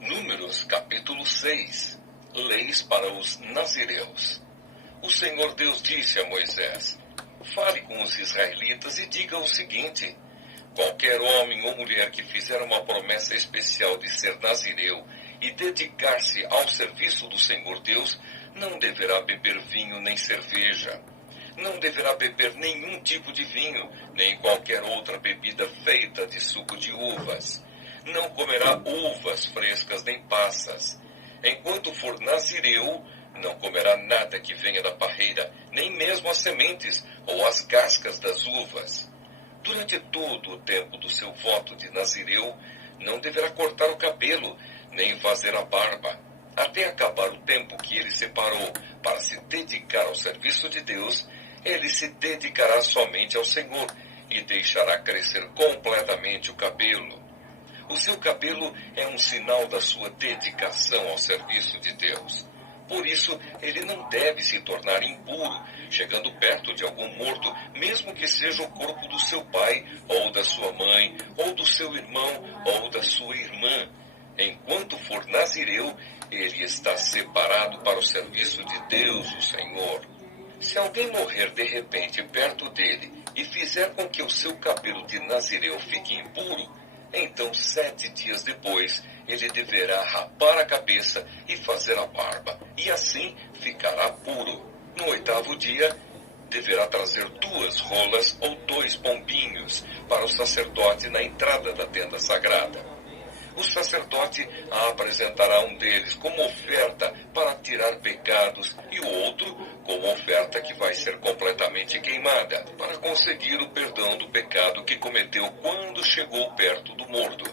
Números capítulo 6. Leis para os nazireus. O Senhor Deus disse a Moisés: fale com os israelitas e diga o seguinte: qualquer homem ou mulher que fizer uma promessa especial de ser nazireu e dedicar-se ao serviço do Senhor Deus, não deverá beber vinho nem cerveja. Não deverá beber nenhum tipo de vinho, nem qualquer outra bebida feita de suco de uvas. Não comerá uvas frescas nem passas. Enquanto for nazireu, não comerá nada que venha da parreira, nem mesmo as sementes ou as cascas das uvas. Durante todo o tempo do seu voto de nazireu, não deverá cortar o cabelo, nem fazer a barba. Até acabar o tempo que ele separou para se dedicar ao serviço de Deus, ele se dedicará somente ao Senhor e deixará crescer completamente o cabelo. O seu cabelo é um sinal da sua dedicação ao serviço de Deus. Por isso, ele não deve se tornar impuro, chegando perto de algum morto, mesmo que seja o corpo do seu pai, ou da sua mãe, ou do seu irmão, ou da sua irmã. Enquanto for nazireu, ele está separado para o serviço de Deus, o Senhor. Se alguém morrer de repente perto dele e fizer com que o seu cabelo de nazireu fique impuro, então 7 dias depois ele deverá rapar a cabeça e fazer a barba, e assim ficará puro. No 8º dia, deverá trazer 2 rolas ou 2 pombinhos para o sacerdote na entrada da tenda sagrada. O sacerdote apresentará um deles como oferta para tirar pecados e o outro como oferta que vai ser completamente queimada, para conseguir o perdão do pecado que cometeu quando chegou perto do morto.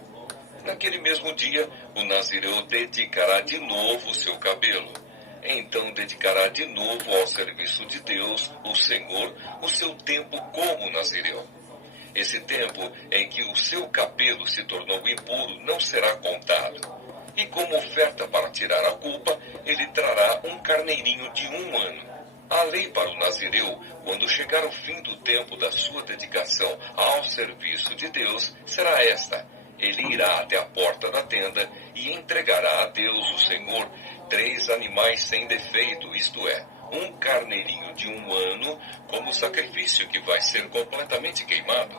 Naquele mesmo dia, o nazireu dedicará de novo o seu cabelo. Então dedicará de novo ao serviço de Deus, o Senhor, o seu tempo como nazireu. Esse tempo em que o seu cabelo se tornou impuro não será contado. E como oferta para tirar a culpa, ele trará um carneirinho de 1 ano. A lei para o nazireu, quando chegar o fim do tempo da sua dedicação ao serviço de Deus, será esta: ele irá até a porta da tenda e entregará a Deus, o Senhor, 3 animais sem defeito, isto é, um carneirinho de 1 ano como sacrifício que vai ser completamente queimado,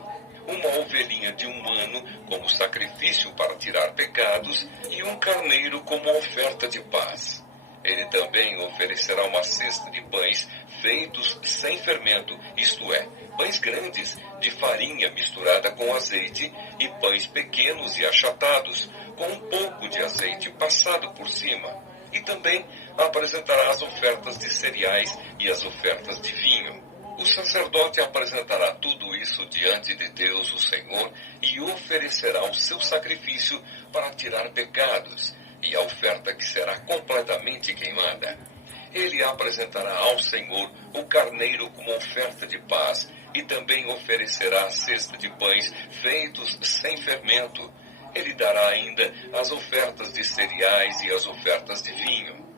uma ovelhinha de 1 ano como sacrifício para tirar pecados e um carneiro como oferta de paz. Ele também oferecerá uma cesta de pães feitos sem fermento, isto é, pães grandes de farinha misturada com azeite e pães pequenos e achatados, com um pouco de azeite passado por cima. E também apresentará as ofertas de cereais e as ofertas de vinho. O sacerdote apresentará tudo isso diante de Deus, o Senhor, e oferecerá o seu sacrifício para tirar pecados, e a oferta que será completamente queimada. Ele apresentará ao Senhor o carneiro como oferta de paz, e também oferecerá a cesta de pães feitos sem fermento. Ele dará ainda as ofertas de cereais e as ofertas de vinho.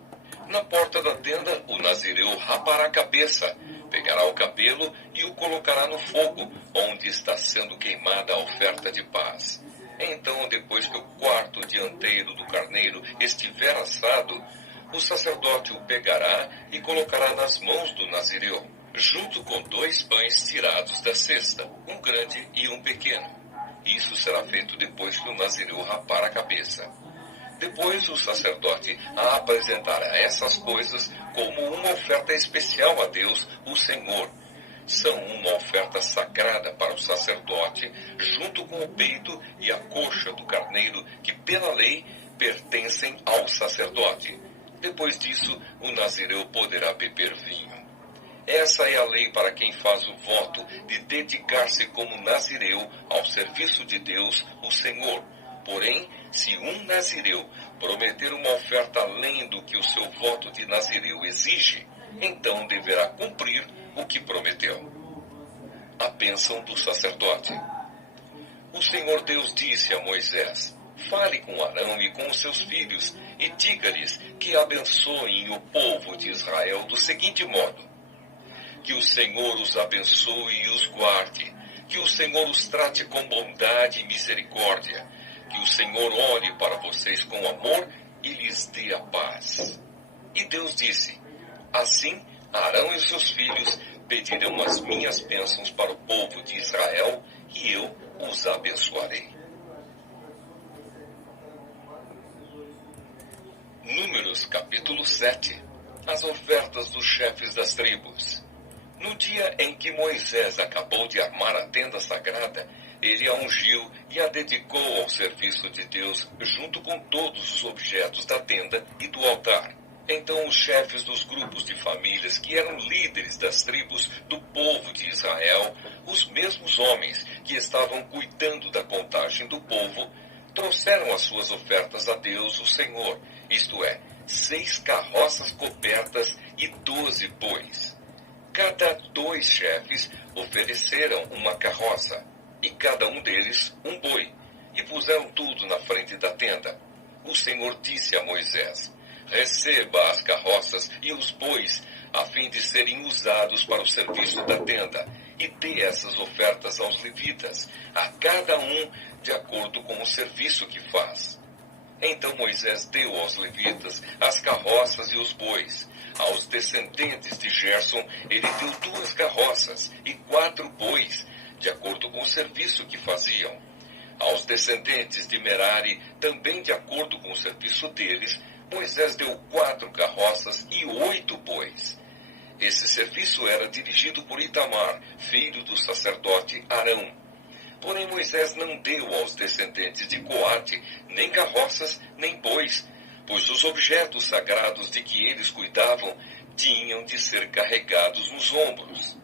Na porta da tenda, o nazireu rapará a cabeça, pegará o cabelo e o colocará no fogo, onde está sendo queimada a oferta de paz. Então, depois que o quarto dianteiro do carneiro estiver assado, o sacerdote o pegará e colocará nas mãos do nazireu, junto com 2 pães tirados da cesta, um grande e um pequeno. Isso será feito depois que o nazireu rapar a cabeça. Depois o sacerdote apresentará essas coisas como uma oferta especial a Deus, o Senhor. São uma oferta sagrada para o sacerdote, junto com o peito e a coxa do carneiro, que pela lei pertencem ao sacerdote. Depois disso, o nazireu poderá beber vinho. Essa é a lei para quem faz o voto de dedicar-se como nazireu ao serviço de Deus, o Senhor. Porém, se um nazireu prometer uma oferta além do que o seu voto de nazireu exige, então deverá cumprir o que prometeu. A bênção do sacerdote. O Senhor Deus disse a Moisés: fale com Arão e com os seus filhos e diga-lhes que abençoem o povo de Israel do seguinte modo: que o Senhor os abençoe e os guarde, que o Senhor os trate com bondade e misericórdia, que o Senhor olhe para vocês com amor e lhes dê a paz. E Deus disse: assim Arão e seus filhos pedirão as minhas bênçãos para o povo de Israel, e eu os abençoarei. Números capítulo 7. As ofertas dos chefes das tribos. No dia em que Moisés acabou de armar a tenda sagrada, ele a ungiu e a dedicou ao serviço de Deus, junto com todos os objetos da tenda e do altar. Então os chefes dos grupos de famílias, que eram líderes das tribos do povo de Israel, os mesmos homens que estavam cuidando da contagem do povo, trouxeram as suas ofertas a Deus, o Senhor, isto é, 6 carroças cobertas e 12 bois. Cada 2 chefes ofereceram uma carroça, e cada um deles um boi, e puseram tudo na frente da tenda. O Senhor disse a Moisés: receba as carroças e os bois, a fim de serem usados para o serviço da tenda, e dê essas ofertas aos levitas, a cada um de acordo com o serviço que faz. Então Moisés deu aos levitas as carroças e os bois. Aos descendentes de Gerson, ele deu 2 carroças e 4 bois, de acordo com o serviço que faziam. Aos descendentes de Merari, também de acordo com o serviço deles, Moisés deu 4 carroças e 8 bois. Esse serviço era dirigido por Itamar, filho do sacerdote Arão. Porém Moisés não deu aos descendentes de Coate nem carroças nem bois, pois os objetos sagrados de que eles cuidavam tinham de ser carregados nos ombros.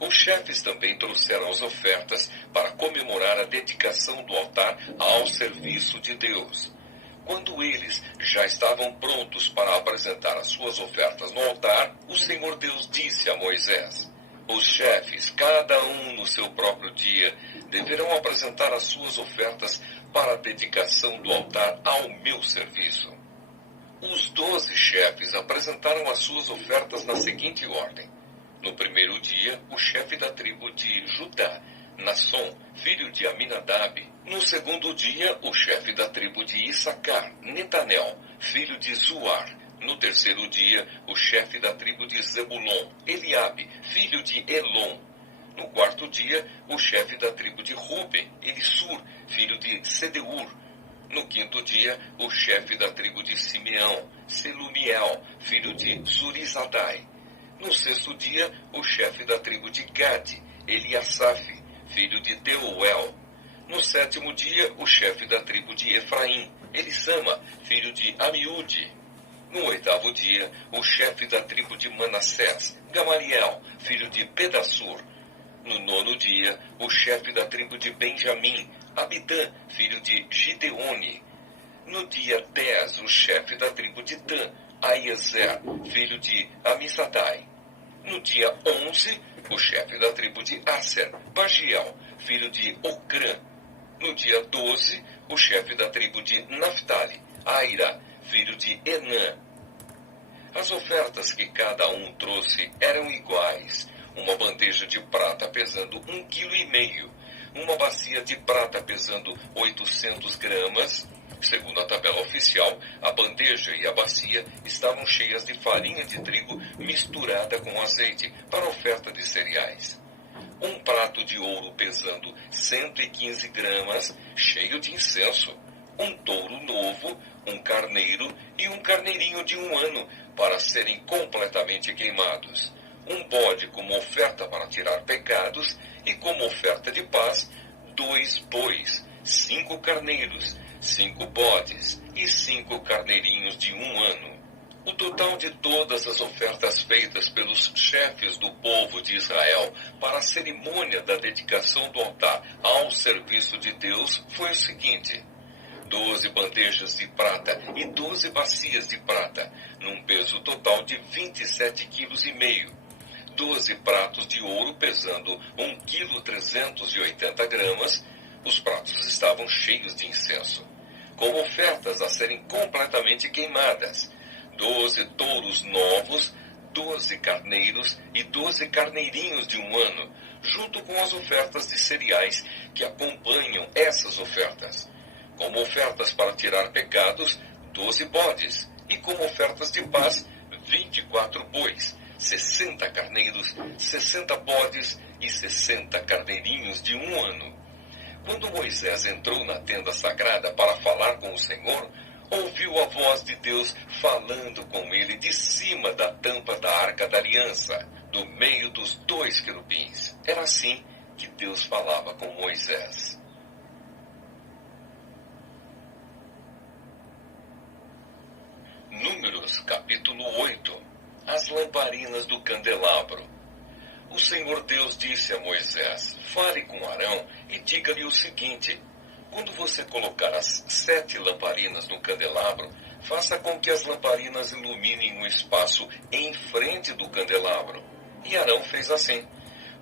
Os chefes também trouxeram as ofertas para comemorar a dedicação do altar ao serviço de Deus. Quando eles já estavam prontos para apresentar as suas ofertas no altar, o Senhor Deus disse a Moisés: os chefes, cada um no seu próprio dia, deverão apresentar as suas ofertas para a dedicação do altar ao meu serviço. Os 12 chefes apresentaram as suas ofertas na seguinte ordem. No primeiro dia, o chefe da tribo de Judá, Nasson, filho de Aminadab. No segundo dia, o chefe da tribo de Issacar, Netanel, filho de Zuar. No terceiro dia, o chefe da tribo de Zebulon, Eliabe, filho de Elon. No quarto dia, o chefe da tribo de Ruben, Elissur, filho de Sedeur. No quinto dia, o chefe da tribo de Simeão, Selumiel, filho de Zurizadai. No sexto dia, o chefe da tribo de Gade, Eliasaf, filho de Deuel. No sétimo dia, o chefe da tribo de Efraim, Elissama, filho de Amiúde. No oitavo dia, o chefe da tribo de Manassés, Gamaliel, filho de Pedassur. No nono dia, o chefe da tribo de Benjamim, Abidã, filho de Gideone. No dia 10, o chefe da tribo de Dan, Aiezer, filho de Amisadai. No dia 11, o chefe da tribo de Aser, Pagiel, filho de Ocrã. No dia 12, o chefe da tribo de Naphtali, Aira, filho de Enã. As ofertas que cada um trouxe eram iguais. Uma bandeja de prata pesando 1,5 kg, uma bacia de prata pesando 800 gramas. Segundo a tabela oficial, a bandeja e a bacia estavam cheias de farinha de trigo misturada com azeite para oferta de cereais. Um prato de ouro pesando 115 gramas, cheio de incenso. Um touro novo, um carneiro e um carneirinho de 1 ano, para serem completamente queimados. Um bode como oferta para tirar pecados e como oferta de paz, 2 bois, 5 carneiros, 5 bodes e 5 carneirinhos de 1 ano. O total de todas as ofertas feitas pelos chefes do povo de Israel para a cerimônia da dedicação do altar ao serviço de Deus foi o seguinte: 12 bandejas de prata e 12 bacias de prata, num peso total de 27,5 kg. 12 pratos de ouro pesando 1,380 kg. Os pratos estavam cheios de incenso, como ofertas a serem completamente queimadas. 12 touros novos, 12 carneiros e 12 carneirinhos de 1 ano, junto com as ofertas de cereais que acompanham essas ofertas. Como ofertas para tirar pecados, 12 bodes, e como ofertas de paz, 24 bois, 60 carneiros, 60 bodes e 60 carneirinhos de 1 ano. Quando Moisés entrou na tenda sagrada para falar com o Senhor, ouviu a voz de Deus falando com ele de cima da tampa da Arca da Aliança, do meio dos 2 querubins. Era assim que Deus falava com Moisés. Números, capítulo 8. As lamparinas do candelabro. O Senhor Deus disse a Moisés: fale com Arão e diga-lhe o seguinte: quando você colocar as 7 lamparinas no candelabro, faça com que as lamparinas iluminem o espaço em frente do candelabro. E Arão fez assim.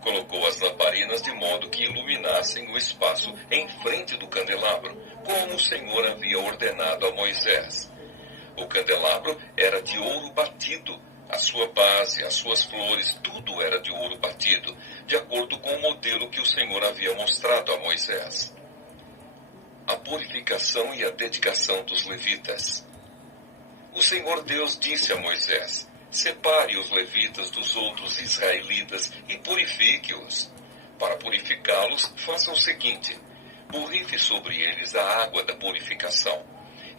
Colocou as lamparinas de modo que iluminassem o espaço em frente do candelabro, como o Senhor havia ordenado a Moisés. O candelabro era de ouro batido. A sua base, as suas flores, tudo era de ouro batido, de acordo com o modelo que o Senhor havia mostrado a Moisés. A purificação e a dedicação dos levitas. O Senhor Deus disse a Moisés: separe os levitas dos outros israelitas e purifique-os. Para purificá-los, faça o seguinte: borrife sobre eles a água da purificação.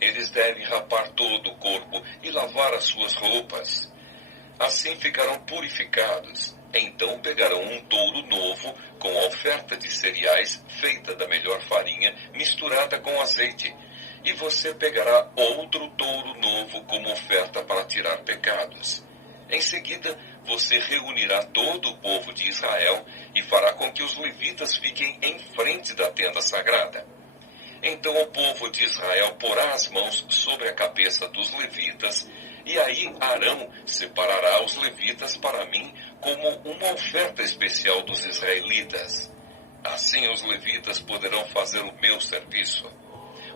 Eles devem rapar todo o corpo e lavar as suas roupas. Assim ficarão purificados. Então pegarão um touro novo com a oferta de cereais feita da melhor farinha misturada com azeite. E você pegará outro touro novo como oferta para tirar pecados. Em seguida, você reunirá todo o povo de Israel e fará com que os levitas fiquem em frente da tenda sagrada. Então o povo de Israel porá as mãos sobre a cabeça dos levitas, e aí Arão separará os levitas para mim como uma oferta especial dos israelitas. Assim os levitas poderão fazer o meu serviço.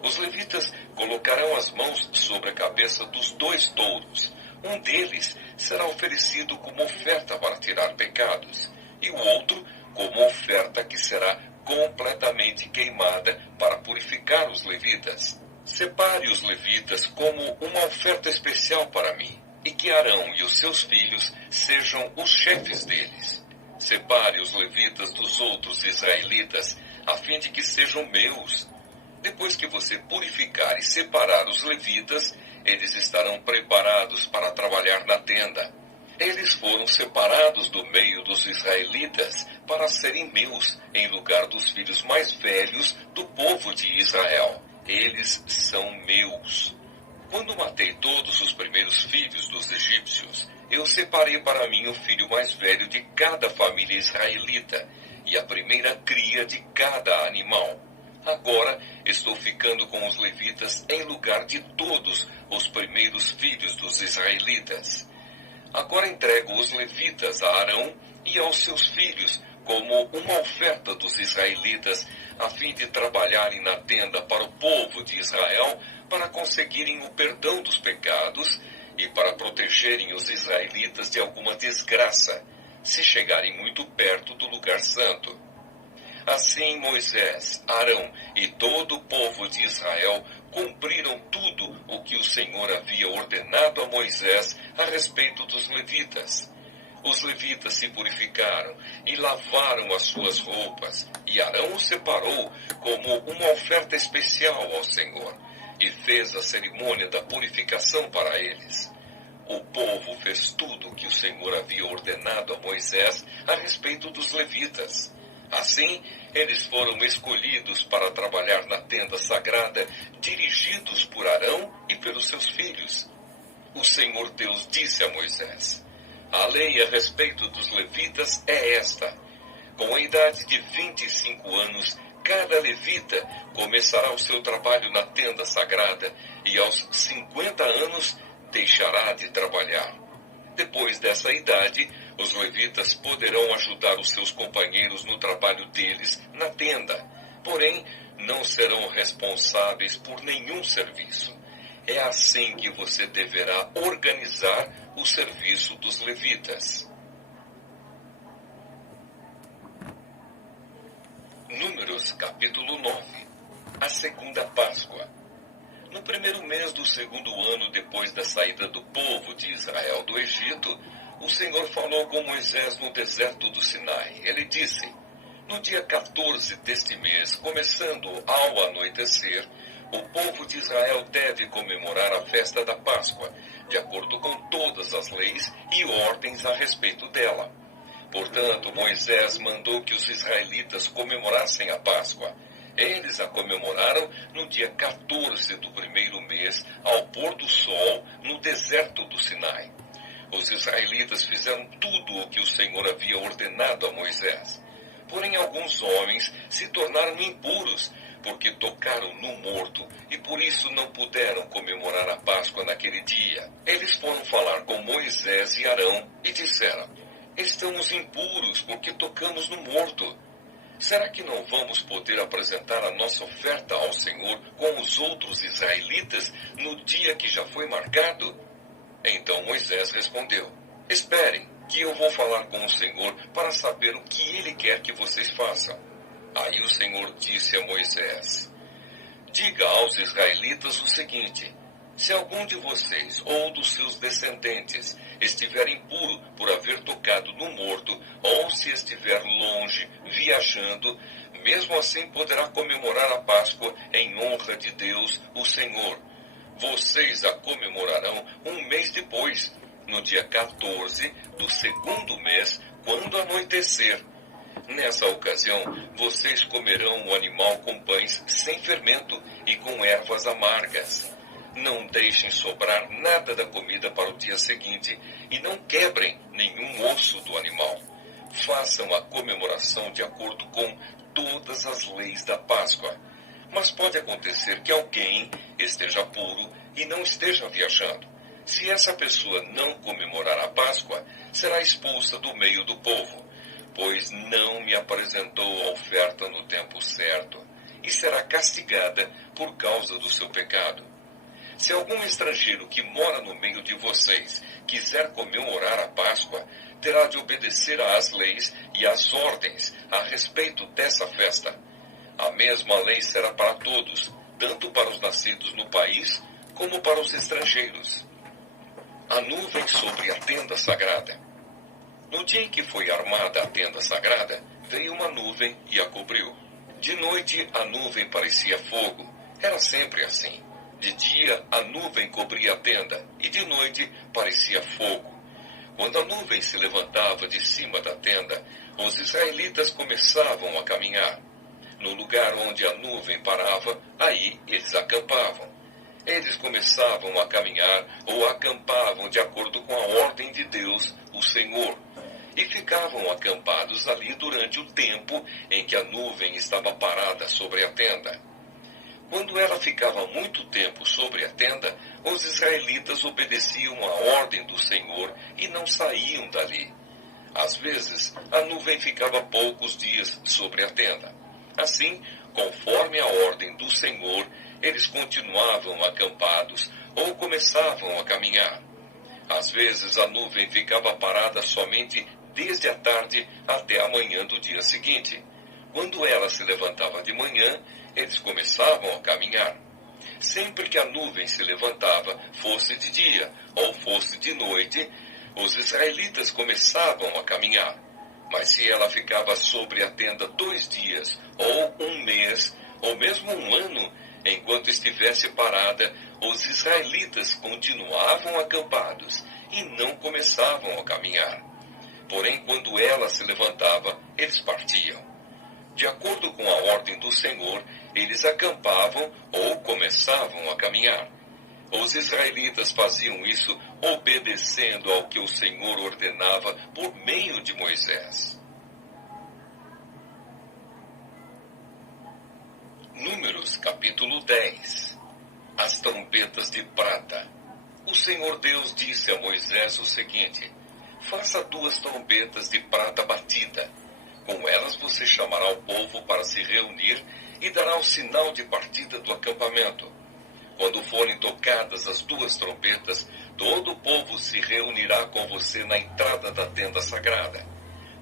Os levitas colocarão as mãos sobre a cabeça dos 2 touros. Um deles será oferecido como oferta para tirar pecados, e o outro como oferta que será completamente queimada para purificar os levitas. Separe os levitas como uma oferta especial para mim, e que Arão e os seus filhos sejam os chefes deles. Separe os levitas dos outros israelitas, a fim de que sejam meus. Depois que você purificar e separar os levitas, eles estarão preparados para trabalhar na tenda. Eles foram separados do meio dos israelitas para serem meus, em lugar dos filhos mais velhos do povo de Israel. Eles são meus. Quando matei todos os primeiros filhos dos egípcios, eu separei para mim o filho mais velho de cada família israelita e a primeira cria de cada animal. Agora estou ficando com os levitas em lugar de todos os primeiros filhos dos israelitas. Agora entrego os levitas a Arão e aos seus filhos como uma oferta dos israelitas, a fim de trabalharem na tenda para o povo de Israel, para conseguirem o perdão dos pecados e para protegerem os israelitas de alguma desgraça, se chegarem muito perto do lugar santo. Assim Moisés, Arão e todo o povo de Israel cumpriram tudo o que o Senhor havia ordenado a Moisés a respeito dos levitas. Os levitas se purificaram e lavaram as suas roupas, e Arão os separou como uma oferta especial ao Senhor, e fez a cerimônia da purificação para eles. O povo fez tudo o que o Senhor havia ordenado a Moisés a respeito dos levitas. Assim, eles foram escolhidos para trabalhar na tenda sagrada, dirigidos por Arão e pelos seus filhos. O Senhor Deus disse a Moisés: a lei a respeito dos levitas é esta: com a idade de 25 anos, cada levita começará o seu trabalho na tenda sagrada, e aos 50 anos deixará de trabalhar. Depois dessa idade, os levitas poderão ajudar os seus companheiros no trabalho deles na tenda, porém não serão responsáveis por nenhum serviço. É assim que você deverá organizar o serviço dos levitas. Números, capítulo 9. a segunda Páscoa. No primeiro mês do segundo ano depois da saída do povo de Israel do Egito, o Senhor falou com Moisés no deserto do Sinai. Ele disse: no dia 14 deste mês, começando ao anoitecer, o povo de Israel deve comemorar a festa da Páscoa, de acordo com todas as leis e ordens a respeito dela. Portanto, Moisés mandou que os israelitas comemorassem a Páscoa. Eles a comemoraram no dia 14 do primeiro mês, ao pôr do sol, no deserto do Sinai. Os israelitas fizeram tudo o que o Senhor havia ordenado a Moisés. Porém, alguns homens se tornaram impuros, porque tocaram no morto, e por isso não puderam comemorar a Páscoa naquele dia. Eles foram falar com Moisés e Arão e disseram: estamos impuros porque tocamos no morto. Será que não vamos poder apresentar a nossa oferta ao Senhor com os outros israelitas no dia que já foi marcado? Então Moisés respondeu: esperem, que eu vou falar com o Senhor para saber o que Ele quer que vocês façam. Aí o Senhor disse a Moisés: diga aos israelitas o seguinte: se algum de vocês ou dos seus descendentes estiver impuro por haver tocado no morto, ou se estiver longe, viajando, mesmo assim poderá comemorar a Páscoa em honra de Deus, o Senhor. Vocês a comemorarão um mês depois, no dia 14 do segundo mês, quando anoitecer. Nessa ocasião, vocês comerão o animal com pães sem fermento e com ervas amargas. Não deixem sobrar nada da comida para o dia seguinte e não quebrem nenhum osso do animal. Façam a comemoração de acordo com todas as leis da Páscoa. Mas pode acontecer que alguém esteja puro e não esteja viajando. Se essa pessoa não comemorar a Páscoa, será expulsa do meio do povo, pois não me apresentou a oferta no tempo certo, e será castigada por causa do seu pecado. Se algum estrangeiro que mora no meio de vocês quiser comemorar a Páscoa, terá de obedecer às leis e às ordens a respeito dessa festa. A mesma lei será para todos, tanto para os nascidos no país como para os estrangeiros. A nuvem sobre a tenda sagrada. No dia em que foi armada a tenda sagrada, veio uma nuvem e a cobriu. De noite a nuvem parecia fogo. Era sempre assim. De dia a nuvem cobria a tenda, e de noite parecia fogo. Quando a nuvem se levantava de cima da tenda, os israelitas começavam a caminhar. No lugar onde a nuvem parava, aí eles acampavam. Eles começavam a caminhar ou acampavam de acordo com a ordem de Deus, o Senhor, e ficavam acampados ali durante o tempo em que a nuvem estava parada sobre a tenda. Quando ela ficava muito tempo sobre a tenda, os israelitas obedeciam à ordem do Senhor e não saíam dali. Às vezes, a nuvem ficava poucos dias sobre a tenda. Assim, conforme a ordem do Senhor, eles continuavam acampados ou começavam a caminhar. Às vezes, a nuvem ficava parada somente desde a tarde até a manhã do dia seguinte. Quando ela se levantava de manhã, eles começavam a caminhar. Sempre que a nuvem se levantava, fosse de dia ou fosse de noite, os israelitas começavam a caminhar. Mas se ela ficava sobre a tenda 2 dias, ou um mês, ou mesmo um ano, enquanto estivesse parada, os israelitas continuavam acampados e não começavam a caminhar. Porém, quando ela se levantava, eles partiam. De acordo com a ordem do Senhor, eles acampavam ou começavam a caminhar. Os israelitas faziam isso obedecendo ao que o Senhor ordenava por meio de Moisés. Números, capítulo 10. As trombetas de prata. O Senhor Deus disse a Moisés o seguinte: faça 2 trombetas de prata batida. Com elas você chamará o povo para se reunir e dará o sinal de partida do acampamento. Quando forem tocadas as 2 trombetas, todo o povo se reunirá com você na entrada da tenda sagrada.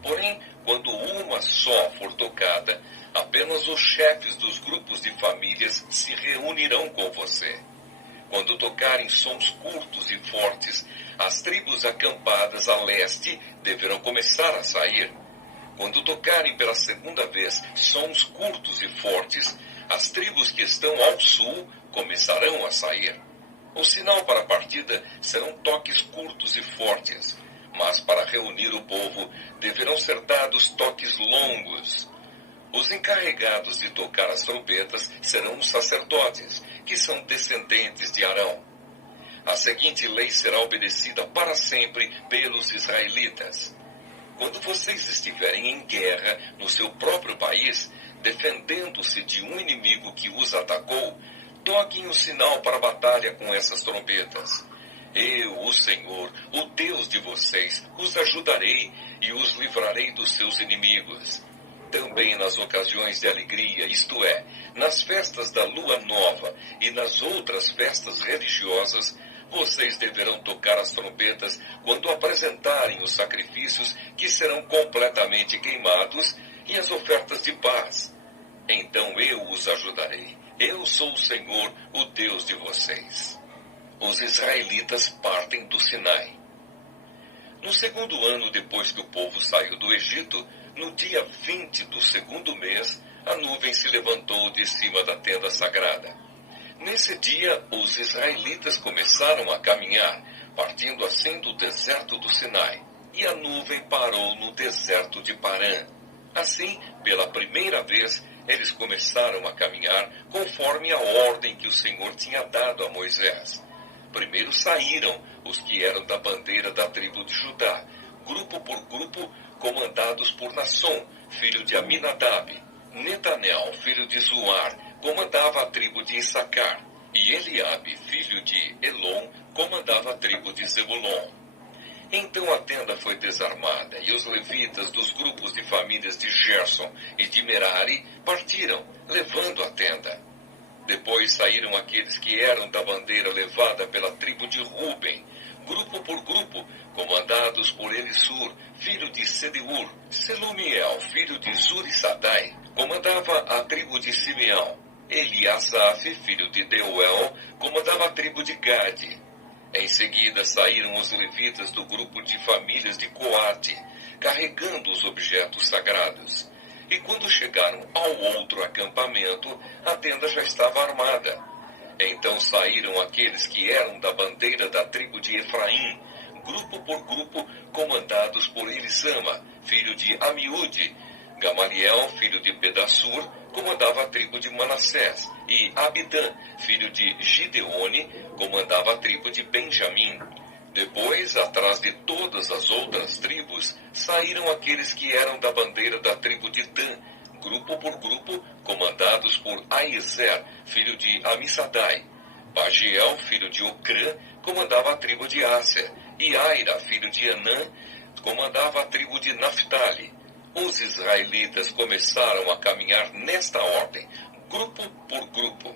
Porém, quando uma só for tocada, apenas os chefes dos grupos de famílias se reunirão com você. Quando tocarem sons curtos e fortes, as tribos acampadas a leste deverão começar a sair. Quando tocarem pela segunda vez sons curtos e fortes, as tribos que estão ao sul começarão a sair. O sinal para a partida serão toques curtos e fortes, mas para reunir o povo deverão ser dados toques longos. Os encarregados de tocar as trombetas serão os sacerdotes, que são descendentes de Arão. A seguinte lei será obedecida para sempre pelos israelitas. Quando vocês estiverem em guerra no seu próprio país, defendendo-se de um inimigo que os atacou, toquem o sinal para a batalha com essas trombetas. Eu, o Senhor, o Deus de vocês, os ajudarei e os livrarei dos seus inimigos. Também nas ocasiões de alegria, isto é, nas festas da lua nova e nas outras festas religiosas, vocês deverão tocar as trombetas quando apresentarem os sacrifícios que serão completamente queimados e as ofertas de paz. Então eu os ajudarei. Eu sou o Senhor, o Deus de vocês. Os israelitas partem do Sinai. No segundo ano depois que o povo saiu do Egito, no dia 20 do segundo mês, a nuvem se levantou de cima da tenda sagrada. Nesse dia, os israelitas começaram a caminhar, partindo assim do deserto do Sinai, e a nuvem parou no deserto de Parã. Assim, pela primeira vez, eles começaram a caminhar conforme a ordem que o Senhor tinha dado a Moisés. Primeiro saíram os que eram da bandeira da tribo de Judá, grupo por grupo, comandados por Nasson, filho de Aminadab. Netanel, filho de Zuar, comandava a tribo de Issacar, e Eliabe, filho de Elon, comandava a tribo de Zebulon. Então a tenda foi desarmada, e os levitas dos grupos de famílias de Gerson e de Merari partiram, levando a tenda. Depois saíram aqueles que eram da bandeira levada pela tribo de Ruben, grupo por grupo, comandados por Elisur, filho de Sedeur. Selumiel, filho de Zurissadai, comandava a tribo de Simeão. Eliasaf, filho de Deuel, comandava a tribo de Gade. Em seguida saíram os levitas do grupo de famílias de Coate, carregando os objetos sagrados. E quando chegaram ao outro acampamento, a tenda já estava armada. Então saíram aqueles que eram da bandeira da tribo de Efraim, grupo por grupo, comandados por Elisama, filho de Amiúde. Gamaliel, filho de Pedassur, comandava a tribo de Manassés, e Abidã, filho de Gideone, comandava a tribo de Benjamim. Depois, atrás de todas as outras tribos, saíram aqueles que eram da bandeira da tribo de Dan, grupo por grupo, comandados por Aiezer, filho de Amissadai. Pagiel, filho de Ocrã, comandava a tribo de Áser, e Aira, filho de Anã, comandava a tribo de Naphtali. Os israelitas começaram a caminhar nesta ordem, grupo por grupo.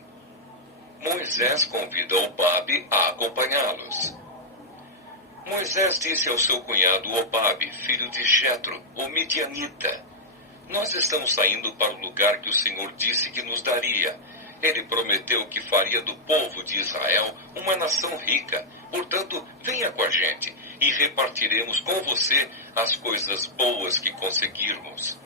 Moisés convida Obabe a acompanhá-los. Moisés disse ao seu cunhado Obabe, filho de Jetro, o midianita: Nós estamos saindo para o lugar que o Senhor disse que nos daria. Ele prometeu que faria do povo de Israel uma nação rica. Portanto, venha com a gente e repartiremos com você as coisas boas que conseguirmos.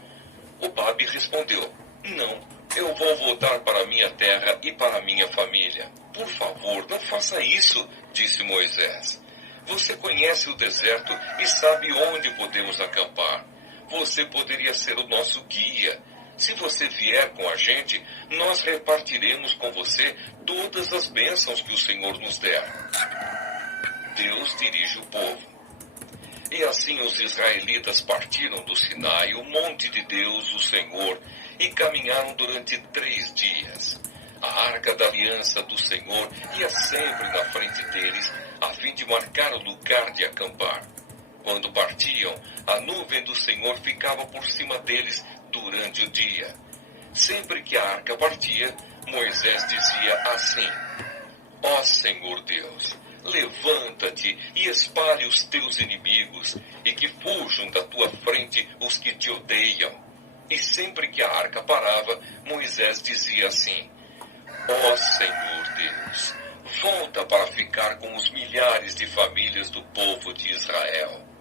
Obabe respondeu: Não, eu vou voltar para minha terra e para minha família. Por favor, não faça isso, disse Moisés. Você conhece o deserto e sabe onde podemos acampar. Você poderia ser o nosso guia. Se você vier com a gente, nós repartiremos com você todas as bênçãos que o Senhor nos der. Deus dirige o povo. E assim os israelitas partiram do Sinai, o monte de Deus, o Senhor, e caminharam durante 3 dias. A arca da aliança do Senhor ia sempre na frente deles, a fim de marcar o lugar de acampar. Quando partiam, a nuvem do Senhor ficava por cima deles durante o dia. Sempre que a arca partia, Moisés dizia assim: Ó Senhor Deus, levanta-te e espalhe os teus inimigos, e que fujam da tua frente os que te odeiam. E sempre que a arca parava, Moisés dizia assim: Ó Senhor Deus, volta para ficar com os milhares de famílias do povo de Israel.